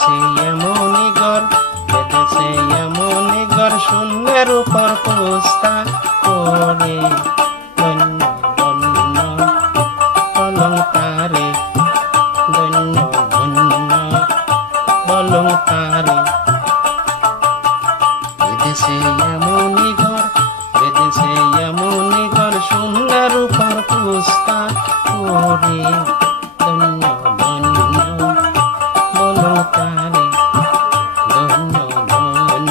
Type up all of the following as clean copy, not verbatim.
বেঁধেছে এমনই ঘর, বেঁধেছে এমনই ঘর শূন্যের উপর পুস্তা করে। ধন্য ধন্য বলং তারে, ধন্য ধন্য বলং তারে। বেঁধেছে এমনই ঘর, বেঁধেছে এমনই ঘর শূন্যের উপর পুস্তা করে। ধন্য ধন্য বলং তারে, ধন্য ধন্য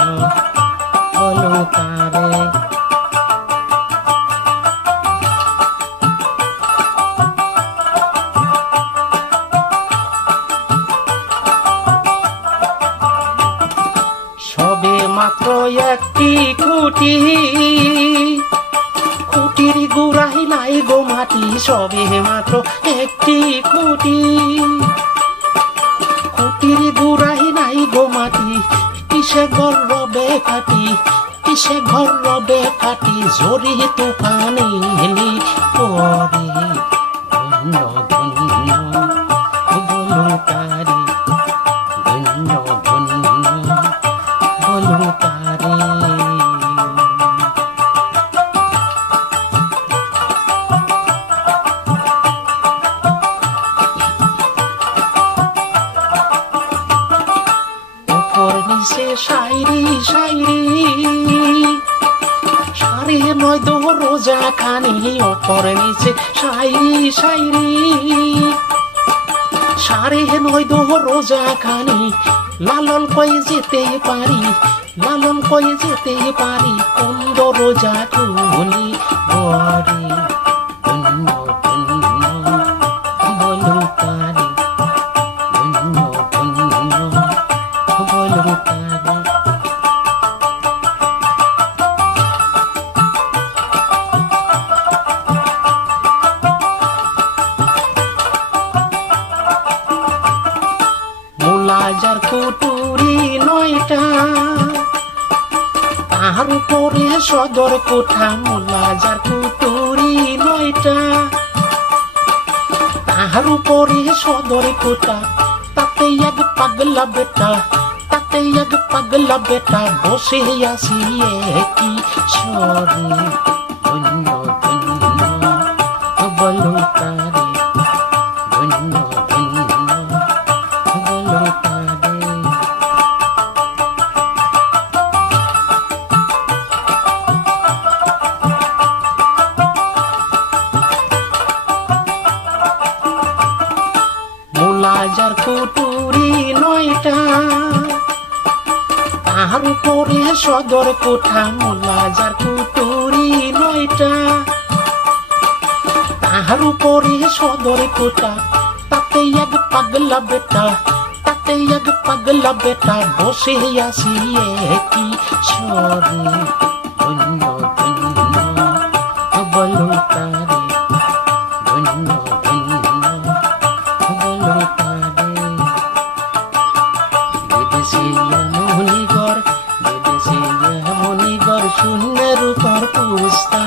বলং তারে। সবে মাত্র একটি খুঁটি, খুঁটির গুড়াই নাই গো মাটি। সবে মাত্র একটি খুঁটি, খুঁটির গুড়াই নাই গো মাটি। কিসে ঘর রবে কাটি, কিসে ঘর রবে কাটি। জরি তুফানে এলি পরে। ধন্য ধন্য বলং তারে, ধন্য ধন্য বলং তারে। উপর নিচে শায়রি শায়রি, সাড়ে নয় দো রোজা খানি। উপর নিচে শায়রি শায়রি, সাড়ে নয় দো রোজা খানি। লালন কয়ে যেতে পারি, লালন কয়ে যেতে পারি। কোন রোজা খুলি বরে। ধন্য ধন্য বলং তারে, ধন্য ধন্য বলং তারে। মুলাজার কুটুরি নয়টা, তাহার উপরে সদর কোঠা। মুলাজার কুটুরি নয়টা, তাহার উপরে সদর কোঠা। তাতে এক পাগলা বেটা, তাতে এক পাগলা বেটা বসে আসি একই স্বরে। ধন্য ধন্য বলং তারে, ধন্য ধন্য বলং তারে। মুলাজার কুটুরি নয়টা, তাহার উপরে সদর কোঠা। মুলাজার কুটুরি নয়টা, তাহার উপরে সদর কোঠা। তাতে এক পাগলা বেটা, তাতে এক পাগলা বেটা বসে আসি একই স্বরে। ধন্য ধন্য বলং তারে, ধন্য ধন্য বলং তারে। বেঁধেছে এমনই ঘর, বেঁধেছে এমনই ঘর শূন্যের উপর পুস্তা